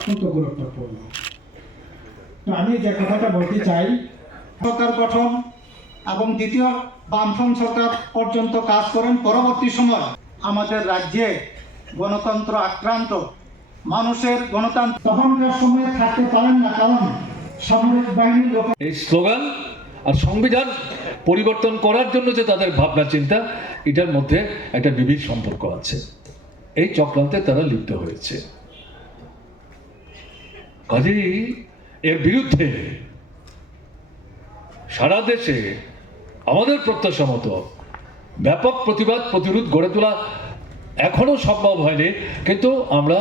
অত্যন্ত গুরুত্বপূর্ণ। তো আমি যে কথাটা বলতে চাই, সরকার গঠন এবং দ্বিতীয় বামফ্রন্ট সরকার পর্যন্ত কাজ করেন। পরবর্তী সময় আমাদের রাজ্যে গণতন্ত্র আক্রান্ত, মানুষের গণতন্ত্র তখনকার সময়ে থাকতে পারেন না, কারণ সামরিক বাহিনীর লোক। এই স্লোগান আর সংবিধান পরিবর্তন করার জন্য যে তাদের ভাবনা চিন্তা, এটার মধ্যে একটা নিবিড় সম্পর্ক আছে। এই চক্রান্তে তারা লিপ্ত হয়েছে। কাজেই এর বিরুদ্ধে সারা দেশে আমাদের প্রত্যাশা মতো ব্যাপক প্রতিবাদ প্রতিরোধ গড়ে তোলা এখনো সম্ভব হয়নি, কিন্তু আমরা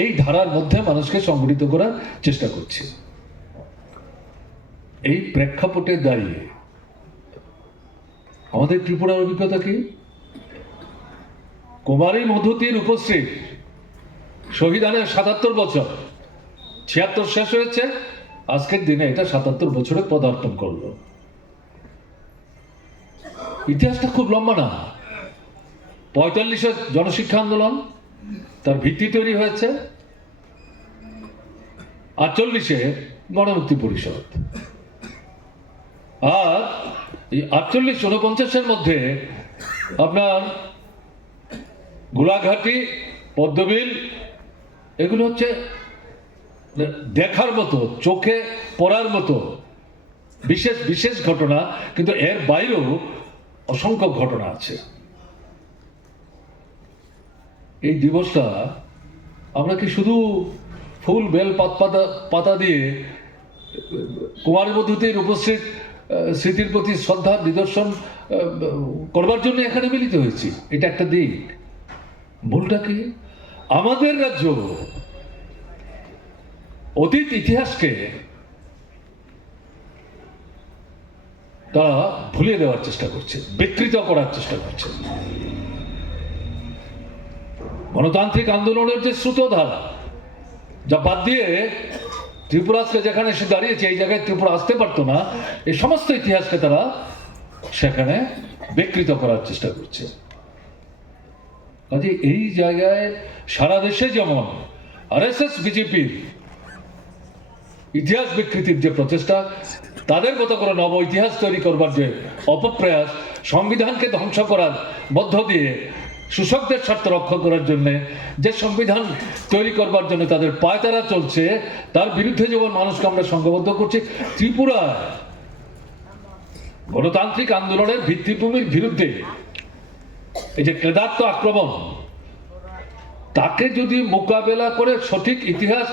এই ধারার মধ্যে মানুষকে সংগঠিত করার চেষ্টা করছি। এই প্রেক্ষাপটে দাঁড়িয়ে আমাদের ত্রিপুরার অভিজ্ঞতা কি? কুমারী মধুতির উপস্থিত শহীদানের ৭৭ বছর, ৭৬ শেষ হয়েছে, আজকের দিনে এটা ৭৭ বছরে পদার্পণ করলো। ইতিহাসটা খুব লম্বা না। ৪৫-এর জনশিক্ষা আন্দোলন, তার ভিত্তি তৈরি হয়েছে। ৪৮-এ গণমুক্তি পরিষদ, আর এই ৪৮-৪৯-এর মধ্যে আপনার গোলাঘাটি, পদ্মবিল, এগুলো হচ্ছে দেখার মতো, চোখে পড়ার মতো বিশেষ বিশেষ ঘটনা, কিন্তু এর বাইরেও অসংখ্য ঘটনা আছে। এই দিবসটা আমরা কি শুধু ফুল বেল পাতা দিয়ে কুমারী মধুতির উপস্থিত স্মৃতির প্রতি শ্রদ্ধা নিদর্শন করবার জন্য এখানে মিলিত হয়েছি? এটা একটা দিক। ভুলটা কি? আমাদের রাজ্য অতীত ইতিহাসকে তারা ভুলিয়ে দেওয়ার চেষ্টা করছে, বিকৃত করার চেষ্টা করছে। গণতান্ত্রিক আন্দোলনের যে স্রোতধারা, যা বাদ দিয়ে ত্রিপুরাকে যেখানে সে দাঁড়িয়েছে, এই জায়গায় ত্রিপুরা আসতে পারতো না, এই সমস্ত ইতিহাসকে তারা সেখানে বিকৃত করার চেষ্টা করছে। কাজে এই জায়গায় সারা দেশে যেমন আরএসএস বিজেপির ইতিহাস বিকৃতির যে প্রচেষ্টা, তাদের মতো করে নব ইতিহাস তৈরি করবার যে অপপ্রয়াস, সংবিধানকে ধ্বংস করার মধ্য দিয়ে শোষকদের স্বার্থ রক্ষা করার জন্য যে সংবিধান তৈরি করবার জন্য তাদের পায়তারা চলছে, তার বিরুদ্ধে যেমন মানুষকে আমরা সংঘবদ্ধ করছি। ত্রিপুরায় গণতান্ত্রিক আন্দোলনের ভিত্তিভূমির বিরুদ্ধে এই যে ক্লেদাত্ম আক্রমণ, তাকে যদি মোকাবেলা করে সঠিক ইতিহাস,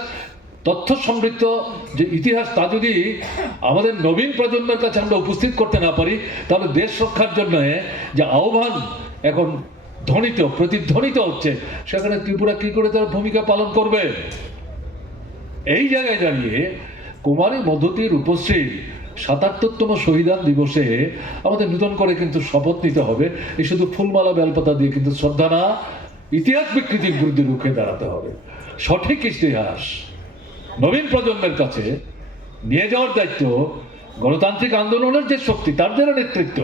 তথ্য সমৃদ্ধ যে ইতিহাস, তা যদি আমাদের নবীন প্রজন্মের কাছে আমরা উপস্থিত করতে না পারি, তাহলে দেশ রক্ষার জন্য যে আহ্বান এখন ধ্বনিত প্রতিধ্বনিত হচ্ছে, সেখানে ত্রিপুরা কি করে তার ভূমিকা পালন করবে? এই জায়গায় দাঁড়িয়ে কুমারী মধুতির উপস্থিত ৭৭তম শহীদান দিবসে আমাদের নতুন করে কিন্তু শপথ নিতে হবে। এই শুধু ফুলমালা বেলপাতা দিয়ে কিন্তু শ্রদ্ধা না, ইতিহাস বিকৃতির বিরুদ্ধে রুখে দাঁড়াতে হবে। সঠিক ইতিহাস নবীন প্রজন্মের কাছে নিয়ে যাওয়ার দায়িত্ব গণতান্ত্রিক আন্দোলনের যে শক্তি, তার যারা নেতৃত্ব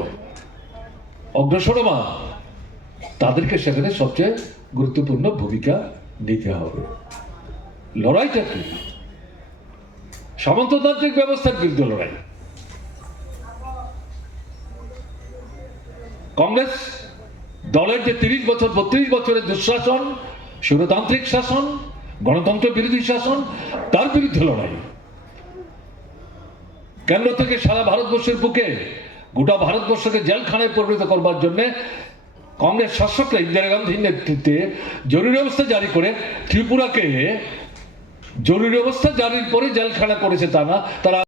অগ্রসরমান, তাদেরকে সেখানে সবচেয়ে গুরুত্বপূর্ণ ভূমিকা নিতে হবে। লড়াইটা কি? সামন্ততান্ত্রিক ব্যবস্থার বিরুদ্ধে লড়াই। কংগ্রেস দলের যে ৩০ বছর ৩২ বছরের দুঃশাসন, স্বৈরতান্ত্রিক শাসন, গণতন্ত্র বিরোধী শাসন, তার বিরুদ্ধে লড়াই। কেন্দ্র থেকে সারা ভারতবর্ষের বুকে গোটা ভারতবর্ষকে জেলখানায় পরিণত করবার জন্য কংগ্রেস শাসকরা ইন্দিরা গান্ধীর নেতৃত্বে জরুরি অবস্থা জারি করে ত্রিপুরাকে জরুরি অবস্থা জারির পরে জেলখানা করেছে তা না, তারা